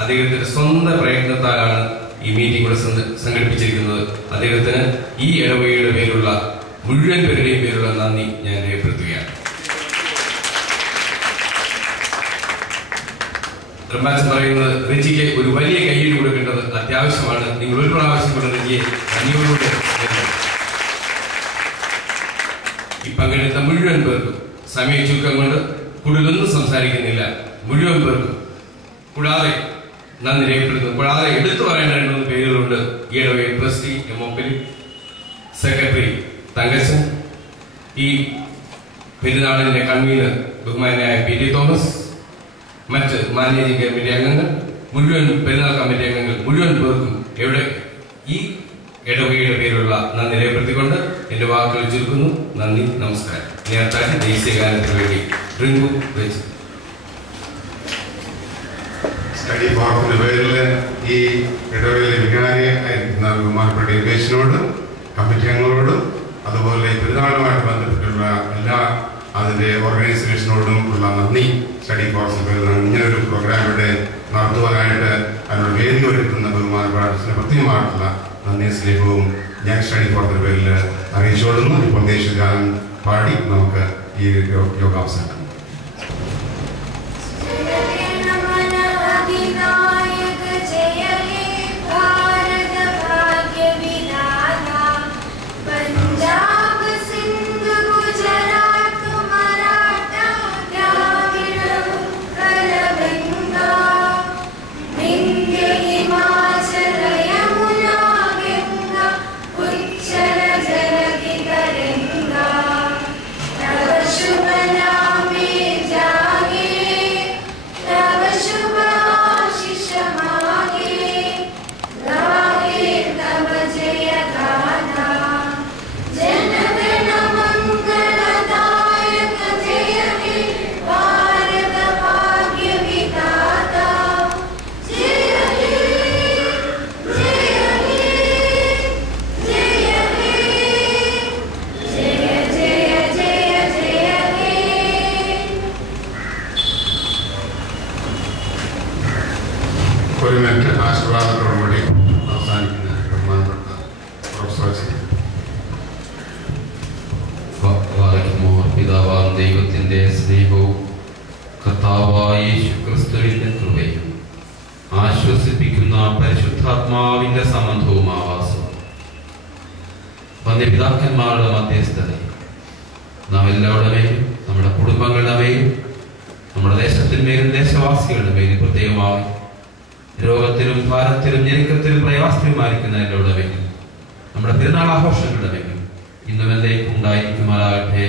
അദ്ദേഹത്തിന്റെ സ്വന്തം പ്രയത്നത്താലാണ് ഈ മീറ്റിംഗ് ഇവിടെ സംഘടിപ്പിച്ചിരിക്കുന്നത്. അദ്ദേഹത്തിന് ഈ ഇടവകയുടെ പേരുള്ള മുഴുവൻ പേരുടെയും പേരുള്ള നന്ദി ഞാൻ രേഖപ്പെടുത്തുകയാണ്. റംബാച്ചൻ പറയുന്നത് റിജിക്ക് ഒരു വലിയ കയ്യടി കൊടുക്കേണ്ടത് അത്യാവശ്യമാണ്. നിങ്ങൾ ഒരു പ്രാവശ്യം കൊണ്ട് റിജിയെ നന്ദിയോടുകൂടെ ഈ പങ്കെടുത്ത മുഴുവൻ പേർക്കും സമയ ചുരുക്കം കൊണ്ട് കൂടുതലൊന്നും സംസാരിക്കുന്നില്ല. മുഴുവൻ പേർക്കും കൂടാതെ നന്ദി രേഖപ്പെടുത്തുന്നു. കൂടാതെ എടുത്തു പറയേണ്ട 2 പേരുകളുണ്ട്. ഈയിടെ ട്രസ്റ്റി എമ്മോപ്പലി, സെക്രട്ടറി തങ്കച്ചൻ, ഈ പെരുന്നാളിന്റെ കൺവീനർ ബഹുമാനായ പി.ടി. തോമസ്, മറ്റ് മാനേജിംഗ് കമ്മിറ്റി അംഗങ്ങൾ, മുഴുവൻ പെരുന്നാൾ കമ്മിറ്റി അംഗങ്ങൾ, മുഴുവൻ പേർക്കും ഈ ഇടവകയുടെ പേരുള്ള നന്ദി രേഖപ്പെടുത്തിക്കൊണ്ട് എന്റെ വാക്കുകൾ ചുരുക്കുന്നു. നന്ദി, നമസ്കാരം. നേരത്തെ ദേശീയ ഗാനത്തിന് വേണ്ടി റിങ്കു വെച്ച് സ്റ്റഡി ഫോറത്തിന്റെ പേരിൽ ഈ ഇടവകയിലെ വികാരിയായിരുന്ന ബഹുമാനപ്പെട്ട യോഗേഷിനോടും കമ്മിറ്റി അംഗങ്ങളോടും അതുപോലെ പെരുന്നാളുമായിട്ട് ബന്ധപ്പെട്ടുള്ള എല്ലാ അതിന്റെ ഓർഗനൈസേഷനോടും ഉള്ള നന്ദി സ്റ്റഡി ഫോറത്തിന്റെ പേരിൽ ഇങ്ങനൊരു പ്രോഗ്രാം ഇവിടെ നടത്തുവാനായിട്ട് അതിനോട് വേദി ഒരുക്കുന്ന ബഹുമാനപ്പെട്ട പ്രത്യേകമായിട്ടുള്ള നന്ദി സ്നേഹവും ഞാൻ സ്റ്റഡി ഫോറത്തിന്റെ പേരിൽ അറിയിച്ചുകൊള്ളുന്നു. ഇപ്പോൾ ദേശീയ ഗാനം പാടി നമുക്ക് ഈ യോഗാവസാനം. ദൈവത്തിന്റെ സ്നേഹവും കർത്താവായ യേശുക്രിസ്തുവിന്റെ കൃപയും ആശ്വസിപ്പിക്കുന്ന പരിശുദ്ധാത്മാവിന്റെ സംബന്ധവും ആവാസവും വന്യപിതാക്കന്മാരുടെ മധ്യസ്ഥതയും നാം എല്ലാവരുടെ മേലും നമ്മുടെ കുടുംബങ്ങളുടെ മേലും നമ്മുടെ ദേശത്തിന്മേലും ദേശവാസികളുടെ മേലും പ്രത്യേകമായി രോഗത്തിലും ഭാരത്തിലും ഞെരുക്കത്തിലും പ്രയാസത്തിലുമായിരിക്കുന്ന എല്ലാവരുടെ മേലും നമ്മുടെ പെരുന്നാൾ ആഘോഷങ്ങളുടെ മേലും ഇന്നും എന്നേക്കും ഉണ്ടായിരിക്കുമാറാകട്ടെ.